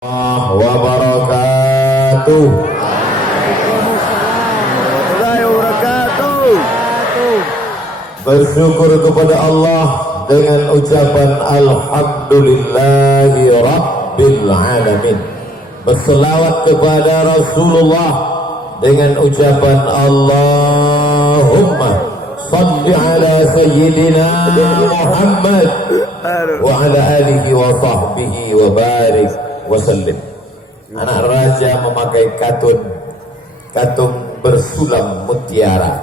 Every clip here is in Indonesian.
Wabarakatuh. Bersyukur kepada Allah dengan ucapan Alhamdulillahi Rabbil Alamin. Berselawat kepada Rasulullah dengan ucapan Allahumma salli ala Sayyidina Muhammad wa ala alihi wa sahbihi wa barik wasallim. Anak raja memakai katung bersulam mutiara.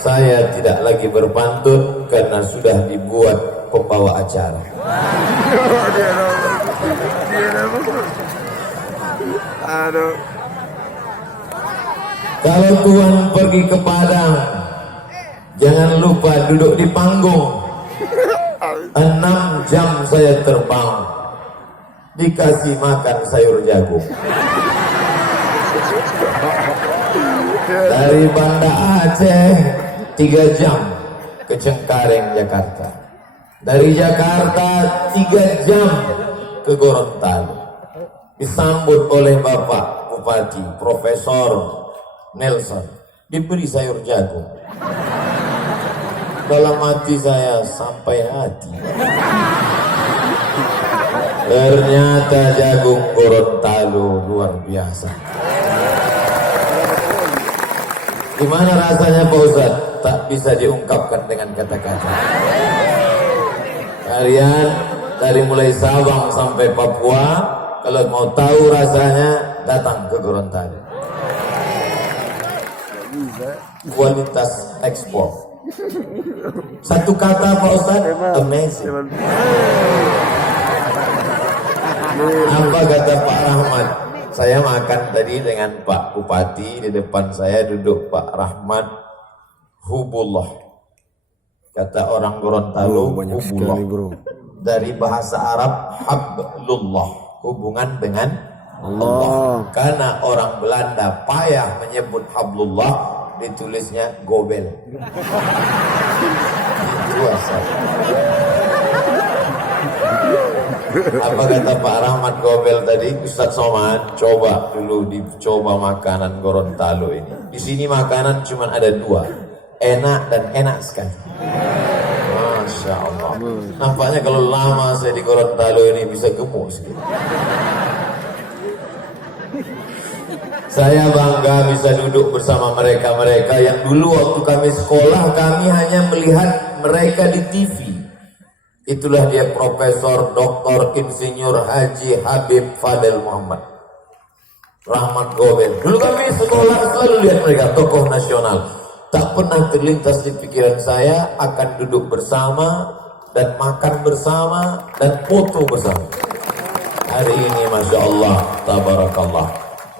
Saya tidak lagi berpantun karena sudah dibuat pembawa acara. Kalau Tuhan pergi ke Padang, jangan lupa duduk di panggung. 6 jam saya terbang, dikasih makan sayur jagung. Dari Banda Aceh 3 jam ke Cengkareng, Jakarta. Dari Jakarta 3 jam ke Gorontalo. Disambut oleh Bapak Bupati Profesor Nelson, diberi sayur jagung. Dalam hati saya, sampai hati. Ternyata jagung Gorontalo luar biasa. Gimana rasanya Pak Ustadz? Tak bisa diungkapkan dengan kata-kata. Kalian dari mulai Sabang sampai Papua, kalau mau tahu rasanya, datang ke Gorontalo. Kualitas ekspor. Satu kata Pak Ustadz, amazing. Apa kata Pak Rahmat? Saya makan tadi dengan Pak Bupati, di depan saya duduk Pak Rahmat, hubullah. Kata orang Gorontalo, hubullah. Dari bahasa Arab, hablullah, hubungan dengan Allah. Karena orang Belanda payah menyebut hablullah, ditulisnya gobel. Itu asal. Apa kata Pak Rahmat Gobel tadi? Ustadz Somad, coba dulu dicoba makanan Gorontalo ini. Di sini makanan cuma ada 2, enak dan enak sekali. Masya Allah. Nampaknya kalau lama saya di Gorontalo ini bisa gemuk sekali. Saya bangga bisa duduk bersama mereka-mereka yang dulu waktu kami sekolah, kami hanya melihat mereka di TV. Itulah dia Profesor Dr. Insinyur Haji Habib Fadel Muhammad Rahmat Gobel. Dulu kami sekolah selalu lihat mereka, tokoh nasional. Tak pernah terlintas di pikiran saya akan duduk bersama dan makan bersama dan foto bersama. Hari ini Masya Allah, Tabarakallah.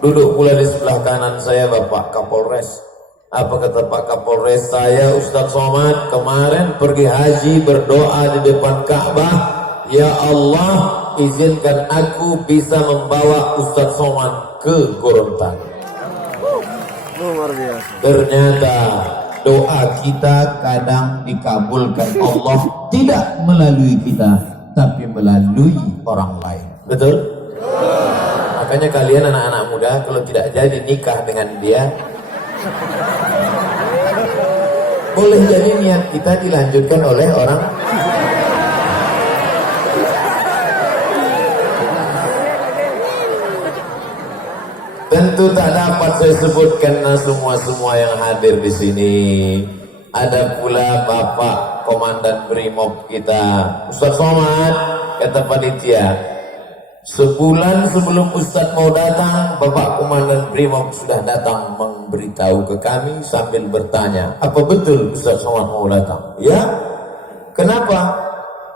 Duduk pula di sebelah kanan saya Bapak Kapolres. Apa kata Pak Kapolres? Saya Ustadz Somad kemarin pergi haji, berdoa di depan Ka'bah, ya Allah izinkan aku bisa membawa Ustadz Somad ke Gorontalo. Luar biasa. Ternyata doa kita kadang dikabulkan Allah tidak melalui kita, tapi melalui orang lain. Betul? Makanya kalian anak-anak muda kalau tidak jadi nikah dengan dia, boleh jadi niat kita dilanjutkan oleh orang. Tentu tak dapat saya sebutkan semua yang hadir di sini. Ada pula Bapak Komandan Brimob kita, Ustadz Somad, kata panitia. Sebulan sebelum Ustadz mau datang, Bapak Komandan Brimob sudah datang memberitahu ke kami sambil bertanya, apa betul Ustadz Somad mau datang? Ya. Kenapa?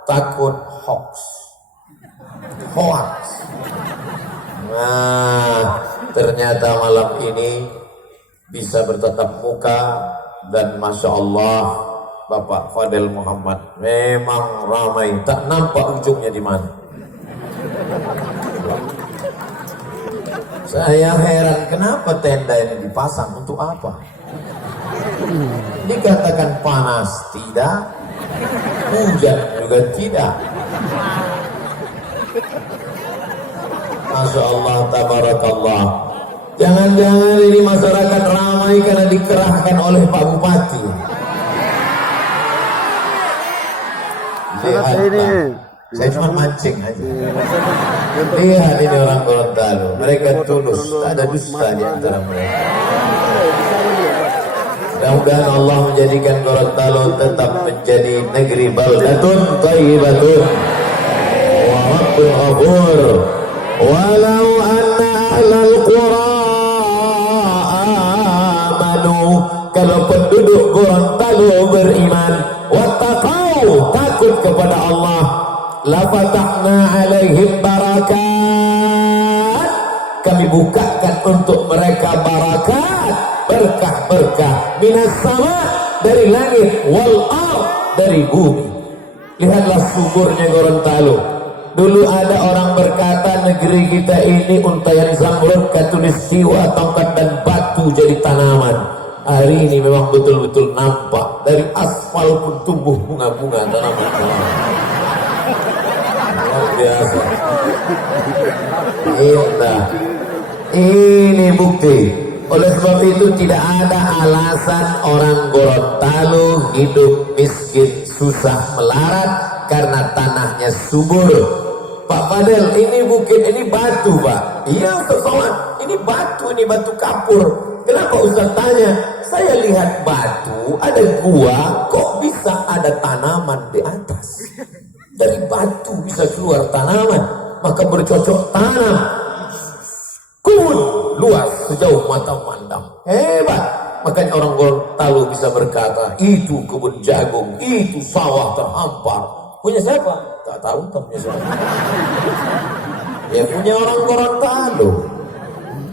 Takut hoax. Nah, ternyata malam ini bisa bertatap muka dan Masya Allah Bapak Fadel Muhammad memang ramai, tak nampak ujungnya di mana. Saya heran kenapa tenda ini dipasang, untuk apa? Dikatakan panas, tidak. Hujan juga tidak. Masya Masya Allah, tabarakallah. Jangan-jangan ini masyarakat ramai karena dikerahkan oleh Pak Bupati. Lihat, ini. saya cuma mancing aja. Lihat ini orang Gorontalo, mereka tulus, tak ada dusta di antara mereka. Mudah-mudahan Allah menjadikan Gorontalo tetap menjadi negeri baldatun thayyibatun wa rabbul ghafur. Walau anna ahlal qura amanu, kalau penduduk Gorontalo beriman, wattaqau, takut kepada Allah, la fatahna alaihim barakat, kami bukakan untuk mereka barakat, berkah-berkah, minas sama, dari langit, wal ard, dari bumi. Lihatlah suburnya Gorontalo. Dulu ada orang berkata negeri kita ini untayan zamrud, katulistiwa, tongkat dan batu jadi tanaman. Hari ini memang betul-betul nampak, dari aspal pun tumbuh bunga-bunga tanaman-tanaman. Luar biasa. Indah. Ini bukti. Oleh sebab itu tidak ada alasan orang Gorontalo hidup miskin, susah, melarat karena tanahnya subur. Pak Fadel, ini bukit, ini batu, Pak. Iya, Ustaz Somad, ini batu kapur. Kenapa Ustaz tanya? Saya lihat batu, ada gua, kok bisa ada tanaman di atas? Dari batu bisa keluar tanaman, maka bercocok tanam. Kebun luas sejauh mata memandang. Hebat. Makanya orang Gorontalo bisa berkata, itu kebun jagung, itu sawah terhampar. Punya siapa? Tak tahu punya siapa. Ya punya orang Gorontalo.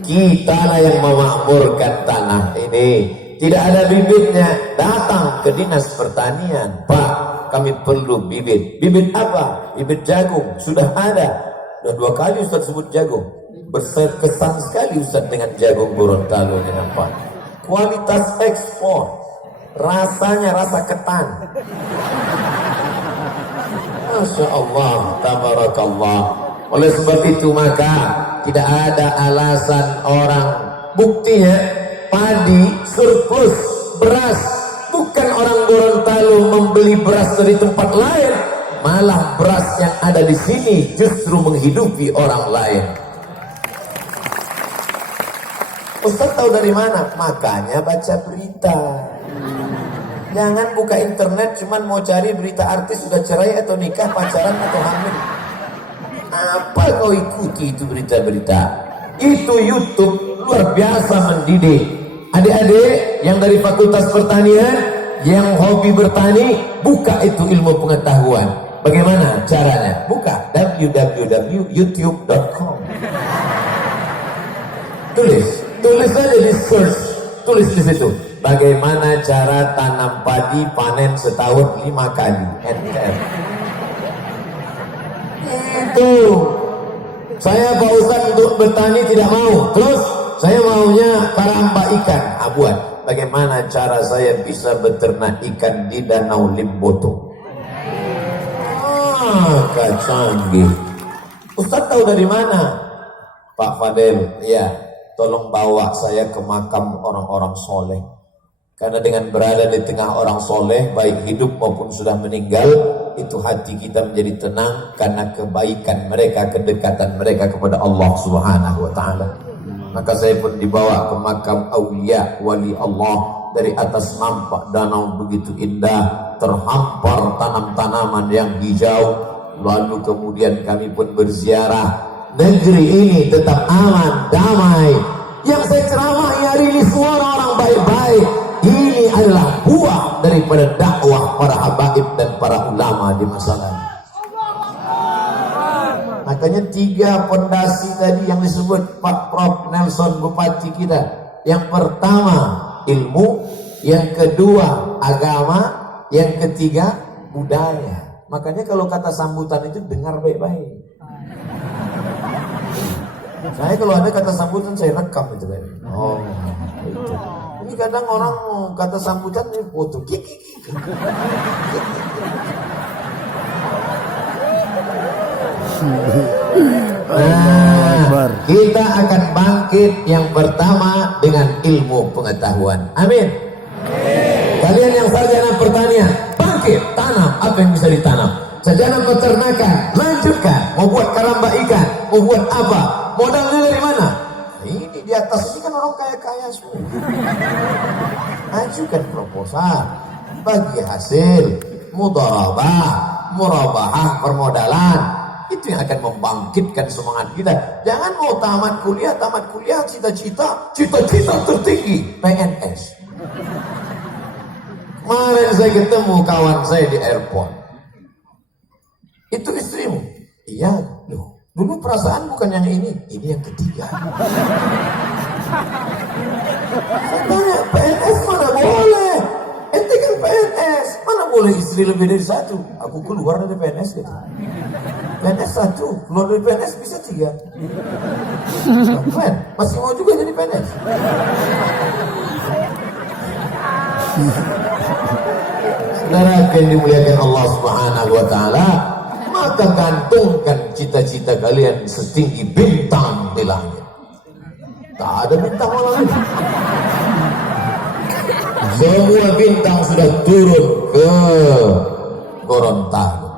Kita lah yang memakmurkan tanah ini. Tidak ada bibitnya, datang ke dinas pertanian. Pak, kami perlu bibit. Bibit apa? Bibit jagung. Sudah ada. Sudah 2 kali Ustaz sebut jagung. Berkesan sekali Ustaz dengan jagung Gorontalo ini nampak. Kualitas ekspor. Rasanya rasa ketan. Masya Allah, tabarakallah. Oleh sebab itu maka tidak ada alasan orang, buktinya padi surplus beras, bukan orang Gorontalo membeli beras dari tempat lain, malah beras yang ada di sini justru menghidupi orang lain. Ustaz tahu dari mana? Makanya baca berita. Jangan buka internet cuman mau cari berita artis sudah cerai atau nikah, pacaran atau hamil. Apa kau ikuti itu berita-berita? Itu YouTube luar biasa mendidik. Adik-adik yang dari Fakultas Pertanian, yang hobi bertani, buka itu ilmu pengetahuan. Bagaimana caranya? Buka www.youtube.com. Tulis saja di search, tulis di situ. Bagaimana cara tanam padi panen setahun 5 kali NTF. Itu saya Pak Ustaz untuk bertani tidak mau. Terus saya maunya karamba ikan. Buat bagaimana cara saya bisa beternak ikan di Danau Limboto. Canggih. Ustaz tahu dari mana? Pak Fadel, ya tolong bawa saya ke makam orang-orang soleh. Karena dengan berada di tengah orang soleh, baik hidup maupun sudah meninggal, itu hati kita menjadi tenang karena kebaikan mereka, kedekatan mereka kepada Allah Subhanahu wa Ta'ala. Maka saya pun dibawa ke makam awliya wali Allah. Dari atas nampak danau begitu indah, terhampar tanam-tanaman yang hijau. Lalu kemudian kami pun berziarah. Negeri ini tetap aman, damai. Yang saya ceramahi hari ini semua orang baik-baik. Ini adalah buah daripada dakwah para habaib dan para ulama di masa lalu. Makanya 3 pondasi tadi yang disebut Pak Prof Nelson Bupati kita. Yang pertama ilmu, yang kedua agama, yang ketiga budaya. Makanya kalau kata sambutan itu dengar baik-baik. Saya kalau ada kata sambutan saya rekam itu kan. Oh, itu. Ini kadang orang kata sambutan ini foto. Nah, Akbar. Kita akan bangkit yang pertama dengan ilmu pengetahuan. Amin. Kalian yang sarjana pertanian, bangkit, tanam apa yang bisa ditanam. Sarjana peternakan, lanjutkan. Mau buat karamba ikan, mau buat apa? Modalnya dari mana? Ini di atas ini kan orang kaya-kaya semua. Ajukan proposal, bagi hasil, murabahah permodalan. Itu yang akan membangkitkan semangat kita. Jangan mau tamat kuliah cita-cita tertinggi PNS. Kemarin saya ketemu kawan saya di airport. Itu istrimu? Iya, loh. Dulu perasaan bukan yang ini yang ketiga. Saya tanya, PNS mana boleh? Ente kan PNS, mana boleh istri lebih dari satu? Aku keluar dari PNS gitu. PNS satu, keluar dari PNS bisa 3. Keren, masih mau juga jadi PNS. Saudara yang dimuliakan Allah Subhanahu wa taala, maka gantungkan cita-cita kalian setinggi bintang di langit. Tak ada bintang malam ini. Semua bintang sudah turun ke Gorontalo.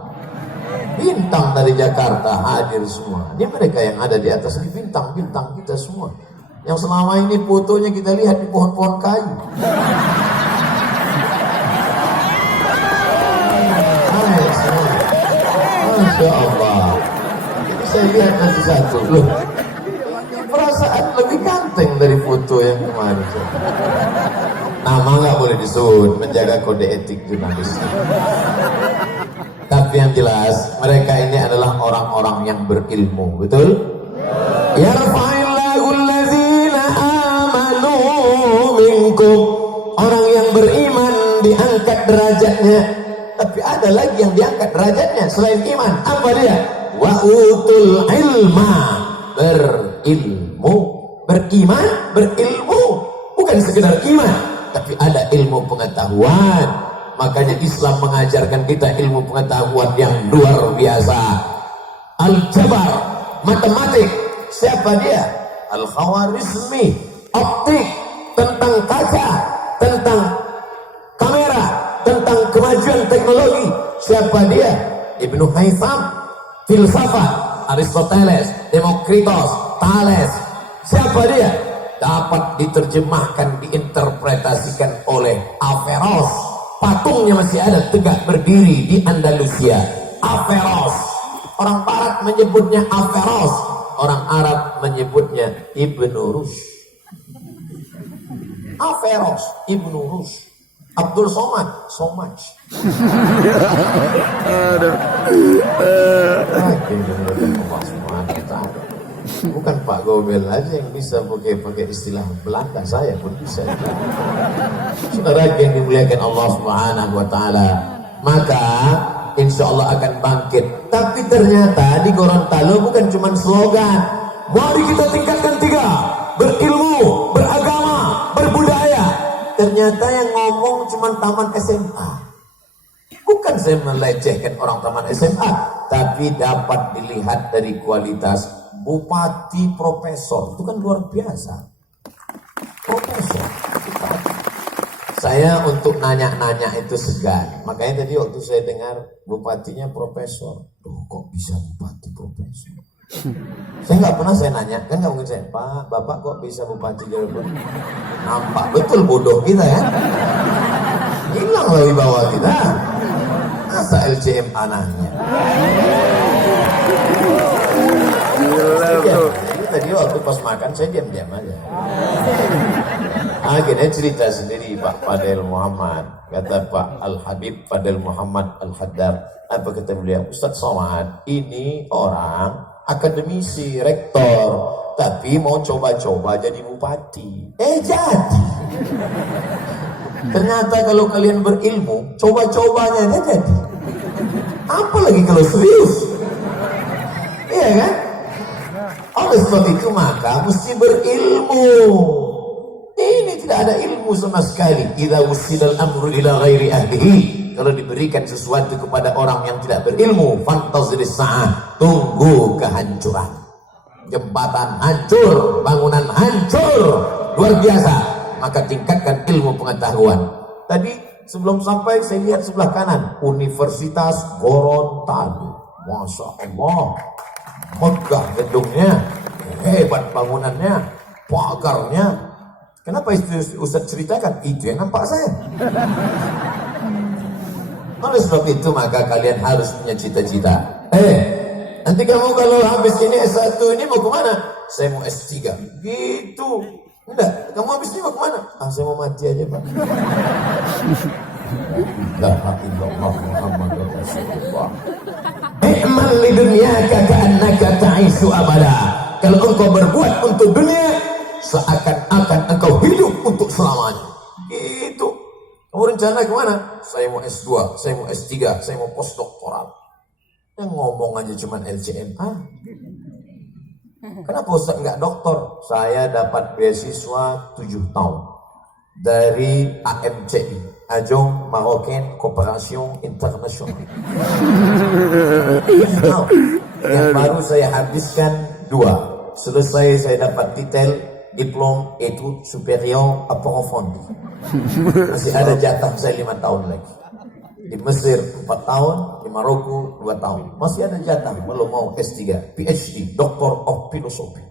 Bintang dari Jakarta hadir semua. Ini mereka yang ada di atas ini bintang-bintang kita semua. Yang selama ini fotonya kita lihat di pohon-pohon kayu. Masya Allah. Ini saya lihat nanti satu. Loh, perasaan lebih ganteng dari foto yang kemarin. Nama nggak boleh disebut, menjaga kode etik jurnalis. Tapi yang jelas, mereka ini adalah orang-orang yang berilmu, betul? Yarfa'illahu allazina amanu minkum. Orang yang beriman diangkat derajatnya. Tapi ada lagi yang diangkat derajatnya selain iman. Apa dia? Wa utul ilma. Berilmu. Beriman, berilmu. Bukan sekedar iman, tapi ada ilmu pengetahuan. Makanya Islam mengajarkan kita ilmu pengetahuan yang luar biasa. Al-Jabar, matematik. Siapa dia? Al-Khawarizmi, optik, tentang kaca, tentang kamera, tentang kemajuan teknologi. Siapa dia? Ibnu Haytham, filsafat, Aristoteles, Demokritos, Thales. Siapa dia? Dapat diterjemahkan, diinterpretasikan oleh Averroes. Patungnya masih ada tegak berdiri di Andalusia. Averroes. Orang Barat menyebutnya Averroes, orang Arab menyebutnya Ibnu Rushd. Averroes, Ibnu Rushd. Abdul Somad, Somad. Bukan Pak Gobel aja yang bisa pakai istilah Belanda, saya pun bisa. Saudara yang dimuliakan Allah Subhanahu wa taala, maka insya Allah akan bangkit. Tapi ternyata di Gorontalo bukan cuma slogan. Mari kita tingkatkan 3: berilmu, beragama, berbudaya. Ternyata yang ngomong cuma taman SMA. Bukan saya melecehkan orang taman SMA, tapi dapat dilihat dari kualitas bupati profesor. Itu kan luar biasa. Profesor, bupati. Saya untuk nanya-nanya itu segan. Makanya tadi waktu saya dengar bupatinya profesor, kok bisa bupati profesor? Saya nggak pernah saya nanya, kan nggak mungkin saya, Pak, Bapak kok bisa bupati Cirebon? Nampak betul bodoh kita ya. Hilang lah wibawa kita. Masa LCM anaknya. Jadi tadi waktu pas makan saya diam-diam aja. Akhirnya cerita sendiri Pak Fadel Muhammad. Kata Pak Al-Habib Fadel Muhammad Al-Haddar, apa kata beliau? Ustadz Somad, ini orang akademisi, rektor, tapi mau coba-coba jadi bupati. Jadi. Ternyata kalau kalian berilmu, coba-cobanya jadi. Apalagi kalau serius. Iya kan? Oleh sebab itu maka mesti berilmu. Ini tidak ada ilmu sama sekali. Idza wusidal amru ila ghairi ahlihi. Kalau diberikan sesuatu kepada orang yang tidak berilmu, fantaziris sa'ah, tunggu kehancuran. jembatan hancur, bangunan hancur, luar biasa. Maka tingkatkan ilmu pengetahuan. Tadi sebelum sampai saya lihat sebelah kanan, Universitas Gorontalo. Masya Allah, megah gedungnya, hebat bangunannya, pagarnya. Kenapa itu Ustaz ceritakan? Itu yang nampak saya. Oleh sebab itu maka kalian harus punya cita-cita. Nanti kamu kalau habis ini S1 ini mau kemana? Saya mau S3. Gitu. Enggak, kamu habis ini mau kemana? Saya mau mati aja, Pak. La ilaha illallah Muhammadur Rasulullah. I'mal li dunyaka ka'annaka ta'isu abada. Kalau engkau berbuat untuk dunia, seakan-akan engkau hidup untuk selamanya. Gitu. Kamu rencana kemana? Saya mau S2, saya mau S3, saya mau postdoktoral. Yang ngomong aja cuman LCMA. Kenapa Ustaz enggak doktor? Saya dapat beasiswa 7 tahun dari AMCI, Ajong Marocain Cooperation International. Yang baru saya habiskan 2. Selesai saya dapat titel Diplom Etudes Supérieures Approfondies. Masih ada jatah saya 5 tahun lagi. Di Mesir 4 tahun, di Maroko 2 tahun. Masih ada jatah, belum mau S3, PhD, Doctor of Philosophy.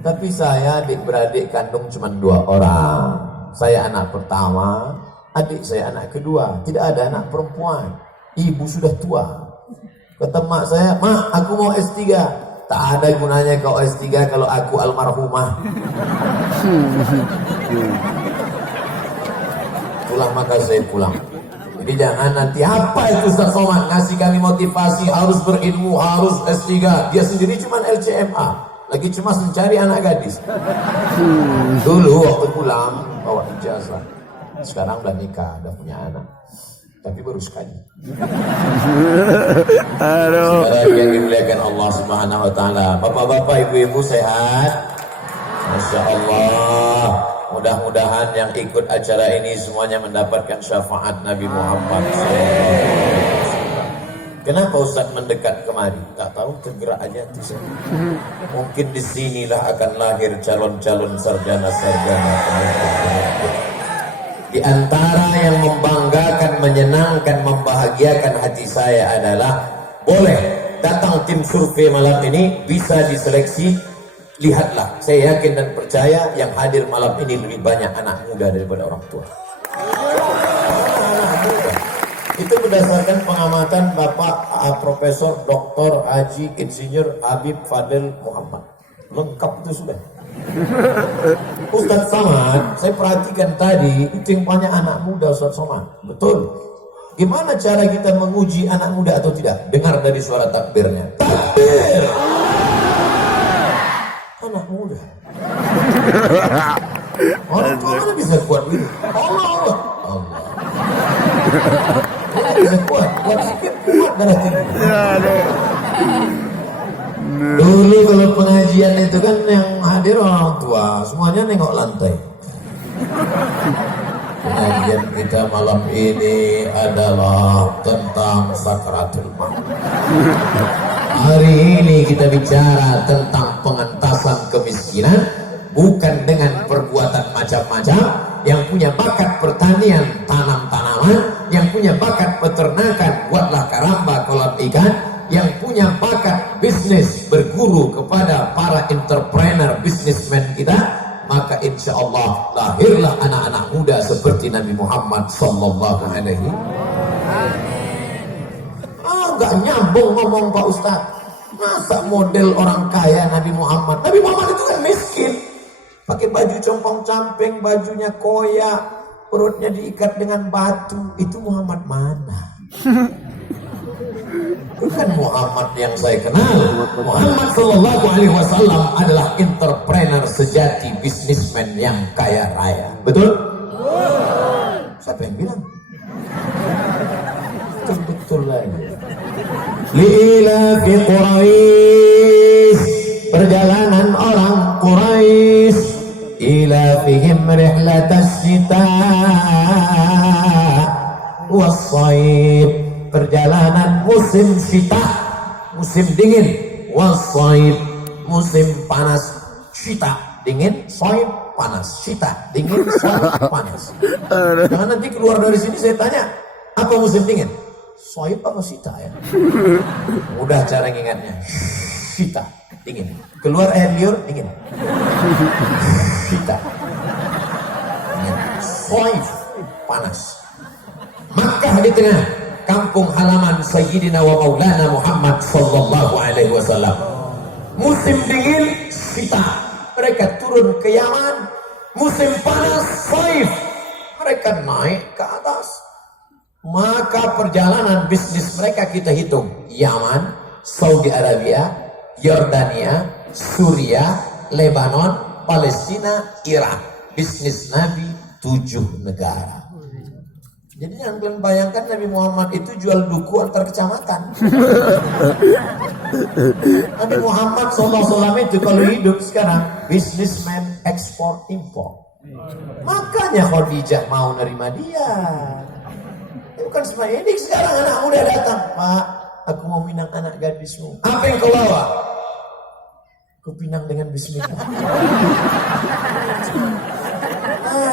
Tapi saya adik-beradik kandung cuma 2 orang. Saya anak pertama, adik saya anak kedua. Tidak ada anak perempuan. Ibu sudah tua. Kata mak saya, "Mak, aku mau S3. Tak ada gunanya kau S3 kalau aku almarhumah." Pulang maka saya pulang. Jadi jangan nanti apa itu Ustaz Somad ngasih kami motivasi harus berilmu, harus S3. Dia sendiri cuma LCMA. Lagi cuma mencari anak gadis. Dulu waktu pulang bawa ijazah. Sekarang udah nikah, udah punya anak. Tapi baru sekali. Saudara yang dimuliakan Allah Subhanahu wa taala. Bapak-bapak, ibu-ibu sehat? Masya Allah. Mudah-mudahan yang ikut acara ini semuanya mendapatkan syafaat Nabi Muhammad SAW. Kenapa Ustaz mendekat kemari? Tak tahu, tergerak aja hati saya. Mungkin disinilah akan lahir calon-calon sarjana-sarjana. Di antara yang membanggakan, menyenangkan, membahagiakan hati saya adalah boleh datang tim survei malam ini, bisa diseleksi. Lihatlah, saya yakin dan percaya yang hadir malam ini lebih banyak anak muda daripada orang tua. Itu berdasarkan pengamatan Bapak Profesor Dr. Haji Insinyur Habib Fadil Muhammad. Lengkap itu sudah. Ustaz Somad, saya perhatikan tadi itu yang banyak anak muda Ustaz Somad. Betul. Gimana cara kita menguji anak muda atau tidak? Dengar dari suara takbirnya. Takbir. Anak muda. Orang tua mana bisa kuat gitu? Allah. Bisa kuat sikit kuat darah tinggi. Dulu kalau pengajian itu kan yang hadir orang tua, semuanya nengok lantai. Pengajian kita malam ini adalah tentang sakaratul maut. Hari ini kita bicara tentang pengentasan kemiskinan, bukan dengan perbuatan macam-macam. Yang punya bakat pertanian, tanam tanaman. Yang punya bakat peternakan, buatlah karamba kolam ikan. Yang punya bakat bisnis, berguru kepada para entrepreneur, businessman kita. Maka insya Allah lahirlah anak-anak muda seperti Nabi Muhammad sallallahu alaihi wasallam. Gak nyambung ngomong Pak Ustaz. Masa model orang kaya Nabi Muhammad? Nabi Muhammad itu kan miskin. Pakai baju compang-camping, bajunya koyak, perutnya diikat dengan batu. Itu Muhammad mana? Bukan Muhammad yang saya kenal. Muhammad sallallahu alaihi wasallam adalah entrepreneur sejati, bisnismen yang kaya raya. Betul? Siapa yang bilang? Betul lagi. Lila fi Quraisy, perjalanan orang Quraisy, ila fihim rihlatas syita was-shaib, perjalanan musim syita, musim dingin, was-shaib, musim panas, syita, dingin, soib, panas, syita, dingin, soib, panas. Jangan nanti keluar dari sini saya tanya, apa musim dingin? Soib apa syita ya? Mudah cara ngingatnya. Syita, dingin. Keluar air liur, dingin. Syita. Dingin. Soib, panas. Makkah di tengah kampung halaman Sayyidina wa Maulana Muhammad sallallahu alaihi wasallam. Musim dingin, syita. Mereka turun ke Yaman. Musim panas, Saif. Mereka naik ke atas. Maka perjalanan bisnis mereka kita hitung. Yaman, Saudi Arabia, Yordania, Suria, Lebanon, Palestina, Irak. Bisnis Nabi 7 negara. Jadi jangan kalian bayangkan Nabi Muhammad itu jual duku antar kecamatan. Nabi Muhammad SAW itu kalau hidup sekarang businessman ekspor impor. Makanya Khadijah mau nerima dia. Bukan sebenarnya ini sekarang anak muda datang, Pak, aku mau minang anak gadismu. Apa yang kau bawa? Aku pinang dengan bismillah.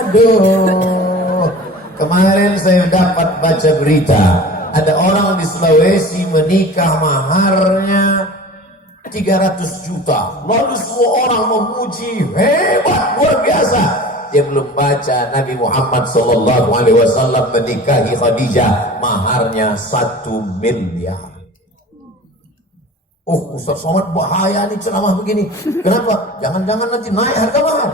Aduh, kemarin saya dapat baca berita, ada orang di Sulawesi menikah maharnya 300 juta. Lalu semua orang memuji, hebat, luar biasa. Dia belum baca Nabi Muhammad SAW menikahi Khadijah maharnya 1 miliar. Oh, Ustaz Somad bahaya nih ceramah begini. Kenapa? Jangan-jangan nanti naik harga mahar.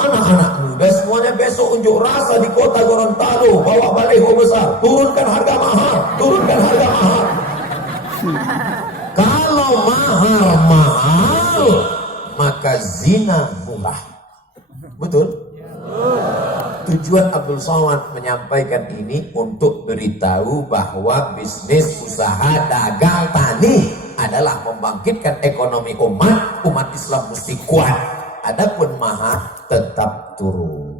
Anak-anak muda semuanya besok unjuk rasa di kota Gorontalo, bawa baliho besar, turunkan harga mahar, turunkan harga mahar. Kalau mahar mahal, maka zina murah. Betul? Tujuan Abdul Somad menyampaikan ini untuk beritahu bahwa bisnis, usaha, dagang, tani adalah membangkitkan ekonomi umat Islam mesti kuat. Adapun mahar tetap turun.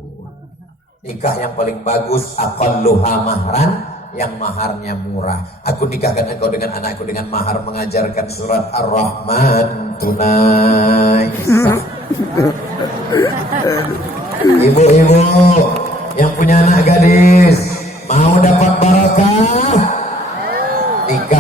Nikah yang paling bagus aqalluha mahran, yang maharnya murah. Aku nikahkan engkau dengan anakku dengan mahar mengajarkan surat Ar-Rahman tunai. Ibu-ibu yang punya anak gadis mau dapat barakah nikah